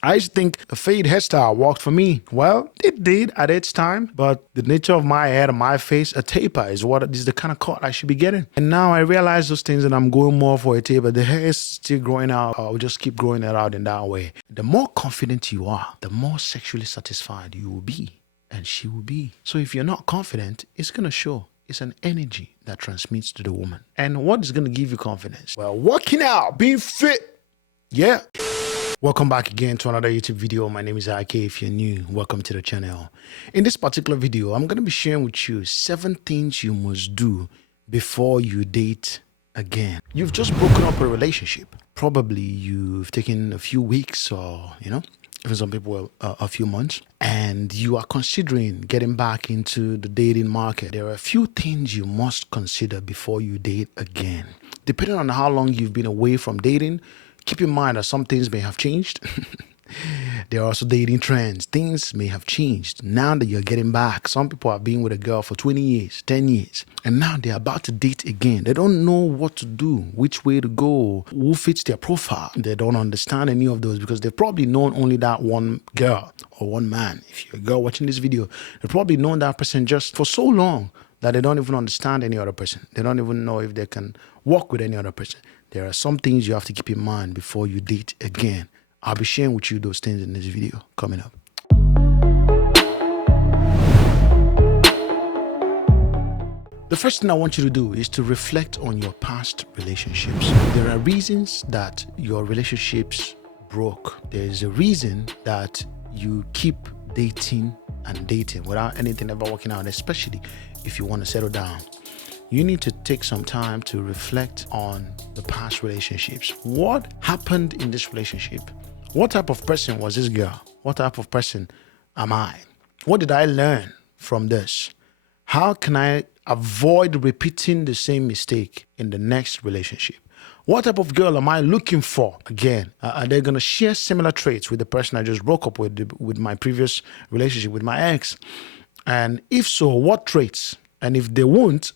I used to think a fade hairstyle worked for me. Well, it did at its time, but the nature of my hair and my face, a taper is the kind of cut I should be getting. And now I realize those things and I'm going more for a taper. The hair is still growing out. I'll just keep growing it out in that way. The more confident you are, the more sexually satisfied you will be and she will be. So if you're not confident, it's going to show. It's an energy that transmits to the woman. And what is going to give you confidence? Well, working out, being fit. Yeah. Welcome back again to another YouTube video. My name is IK. If you're new, welcome to the channel. In this particular video, I'm going to be sharing with you 7 things you must do before you date again. You've just broken up a relationship. Probably you've taken a few weeks or, even some people a few months, and you are considering getting back into the dating market. There are a few things you must consider before you date again. Depending on how long you've been away from dating, keep in mind that some things may have changed. There are also dating trends. Things may have changed now that you're getting back. Some people have been with a girl for 20 years, 10 years, and now they're about to date again. They don't know what to do, which way to go, who fits their profile. They don't understand any of those because they've probably known only that one girl or one man. If you're a girl watching this video, they've probably known that person just for so long that they don't even understand any other person. They don't even know if they can work with any other person. There are some things you have to keep in mind before you date again. I'll be sharing with you those things in this video coming up. The first thing I want you to do is to reflect on your past relationships. There are reasons that your relationships broke. There is a reason that you keep dating and dating without anything ever working out, especially if you want to settle down. You need to take some time to reflect on the past relationships. What happened in this relationship? What type of person was this girl? What type of person am I? What did I learn from this? How can I avoid repeating the same mistake in the next relationship? What type of girl am I looking for? Again, are they going to share similar traits with the person I just broke up with my previous relationship, with my ex? And if so, what traits? And if they won't,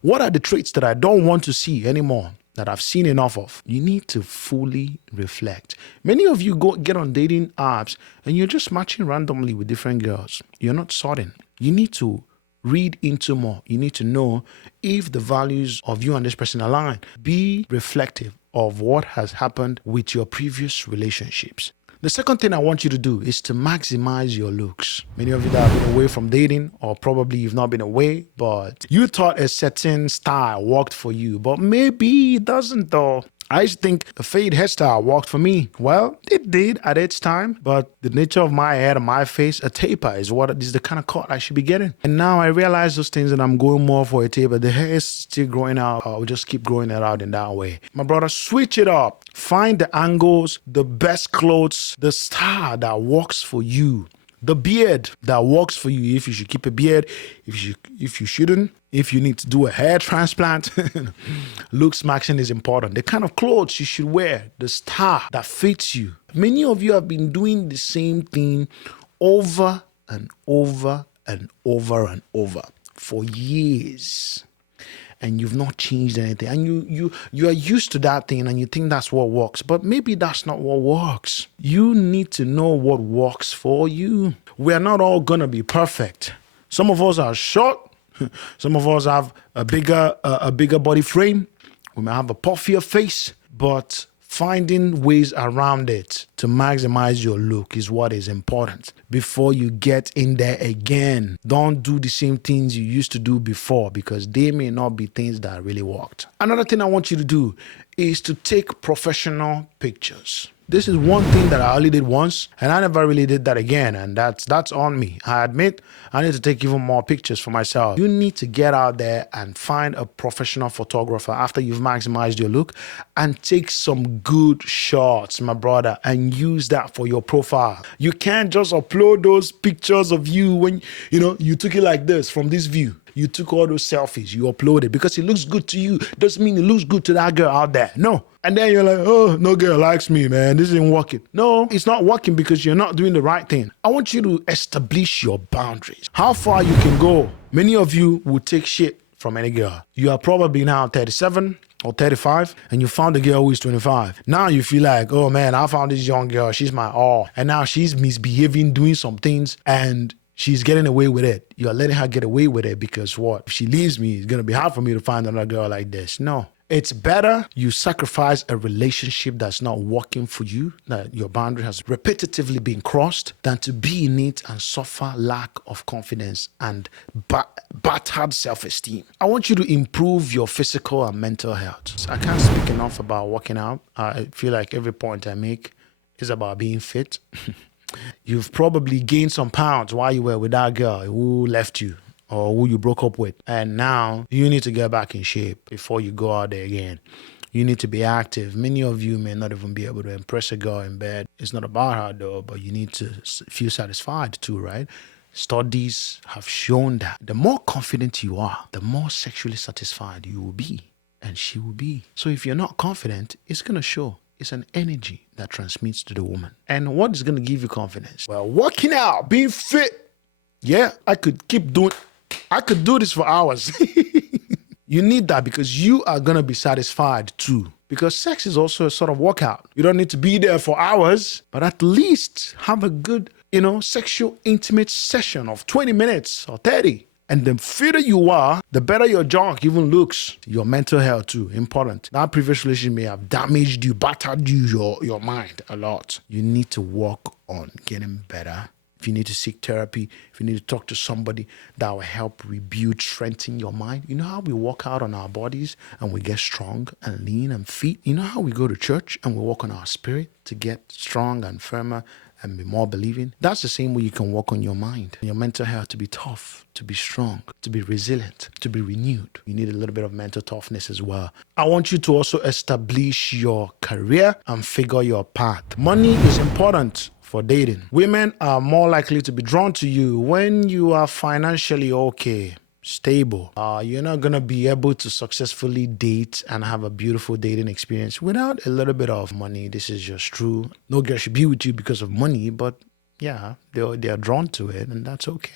what are the traits that I don't want to see anymore, that I've seen enough of? You need to fully reflect. Many of you get on dating apps and you're just matching randomly with different girls. You're not sorting. You need to read into more. You need to know if the values of you and this person align. Be reflective of what has happened with your previous relationships. The second thing I want you to do is to maximize your looks. Many of you that have been away from dating, or probably you've not been away, but you thought a certain style worked for you, but maybe it doesn't though. I used to think a fade hairstyle worked for me. Well, it did at its time, but the nature of my hair and my face, a taper is the kind of cut I should be getting. And now I realize those things and I'm going more for a taper. The hair is still growing out. I'll just keep growing it out in that way. My brother, switch it up. Find the angles, the best clothes, the style that works for you. The beard that works for you, if you should keep a beard, if you shouldn't, if you need to do a hair transplant. Looks matching is important. The kind of clothes you should wear, the style that fits you. Many of you have been doing the same thing over and over and over and over for years. And you've not changed anything. And you are used to that thing and you think that's what works. But maybe that's not what works. You need to know what works for you. We are not all going to be perfect. Some of us are short. Some of us have a bigger body frame. We may have a puffier face. But finding ways around it to maximize your look is what is important before you get in there again. Don't do the same things you used to do before because they may not be things that really worked. Another thing I want you to do is to take professional pictures. This is one thing that I only did once and I never really did that again, and that's on me. I admit I need to take even more pictures for myself. You need to get out there and find a professional photographer after you've maximized your look and take some good shots, my brother, and use that for your profile. You can't just upload those pictures of you when you took it like this from this view. You took all those selfies, you uploaded because it looks good to you. Doesn't mean it looks good to that girl out there. No. And then you're like, oh, no girl likes me, man. This isn't working. No, it's not working because you're not doing the right thing. I want you to establish your boundaries. How far you can go. Many of you will take shit from any girl. You are probably now 37 or 35 and you found a girl who is 25. Now you feel like, oh man, I found this young girl. She's my all. And now she's misbehaving, doing some things, and she's getting away with it. You're letting her get away with it because what? If she leaves me, it's going to be hard for me to find another girl like this. No. It's better you sacrifice a relationship that's not working for you, that your boundary has repetitively been crossed, than to be in it and suffer lack of confidence and battered self-esteem. I want you to improve your physical and mental health. I can't speak enough about working out. I feel like every point I make is about being fit. You've probably gained some pounds while you were with that girl who left you, or who you broke up with. And now you need to get back in shape before you go out there again. You need to be active. Many of you may not even be able to impress a girl in bed. It's not about her though, but you need to feel satisfied too, right? Studies have shown that the more confident you are, the more sexually satisfied you will be, and she will be. So if you're not confident, it's going to show. It's an energy that transmits to the woman. And what is going to give you confidence? Well, working out, being fit. Yeah, I could do this for hours. You need that because you are going to be satisfied too. Because sex is also a sort of workout. You don't need to be there for hours, but at least have a good, sexual intimate session of 20 minutes or 30. And the fitter you are, the better your junk even looks. Your mental health too, important. That previous relationship may have damaged you, battered you, your mind a lot. You need to work on getting better. If you need to seek therapy, if you need to talk to somebody that will help rebuild, strengthen your mind. You know how we work out on our bodies and we get strong and lean and fit? You know how we go to church and we work on our spirit to get strong and firmer and be more believing? That's the same way you can work on your mind, your mental health, to be tough, to be strong, to be resilient, to be renewed. You need a little bit of mental toughness as well. I want you to also establish your career and figure your path. Money is important for dating. Women are more likely to be drawn to you when you are financially okay, stable. You're not going to be able to successfully date and have a beautiful dating experience without a little bit of money. This is just true. No girl should be with you because of money, but yeah, they are drawn to it, and that's okay.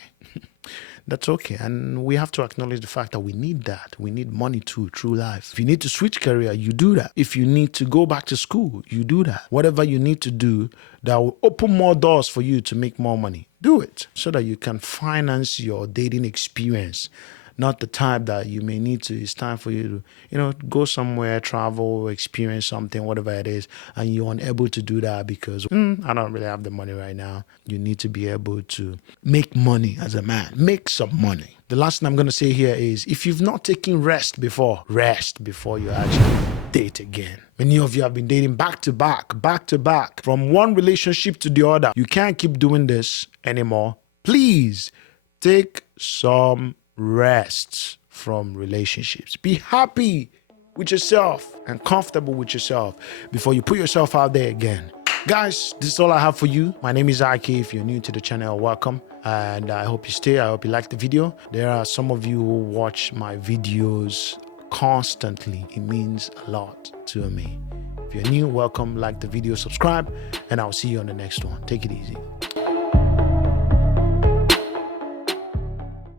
That's okay. And we have to acknowledge the fact that we need that. We need money to through life. If you need to switch career, you do that. If you need to go back to school, you do that. Whatever you need to do that will open more doors for you to make more money, do it so that you can finance your dating experience. Not the type that you may need to. It's time for you to, go somewhere, travel, experience something, whatever it is, and you're unable to do that because I don't really have the money right now. You need to be able to make money as a man. Make some money. The last thing I'm going to say here is, if you've not taken rest before you actually date again. Many of you have been dating back to back, from one relationship to the other. You can't keep doing this anymore. Please take some rest from relationships. Be happy with yourself and comfortable with yourself before you put yourself out there again. Guys, this is all I have for you. My name is Ike. If you're new to the channel, welcome. And I hope you stay. I hope you like the video. There are some of you who watch my videos constantly. It means a lot to me. If you're new, welcome, like the video, subscribe, and I'll see you on the next one. Take it easy.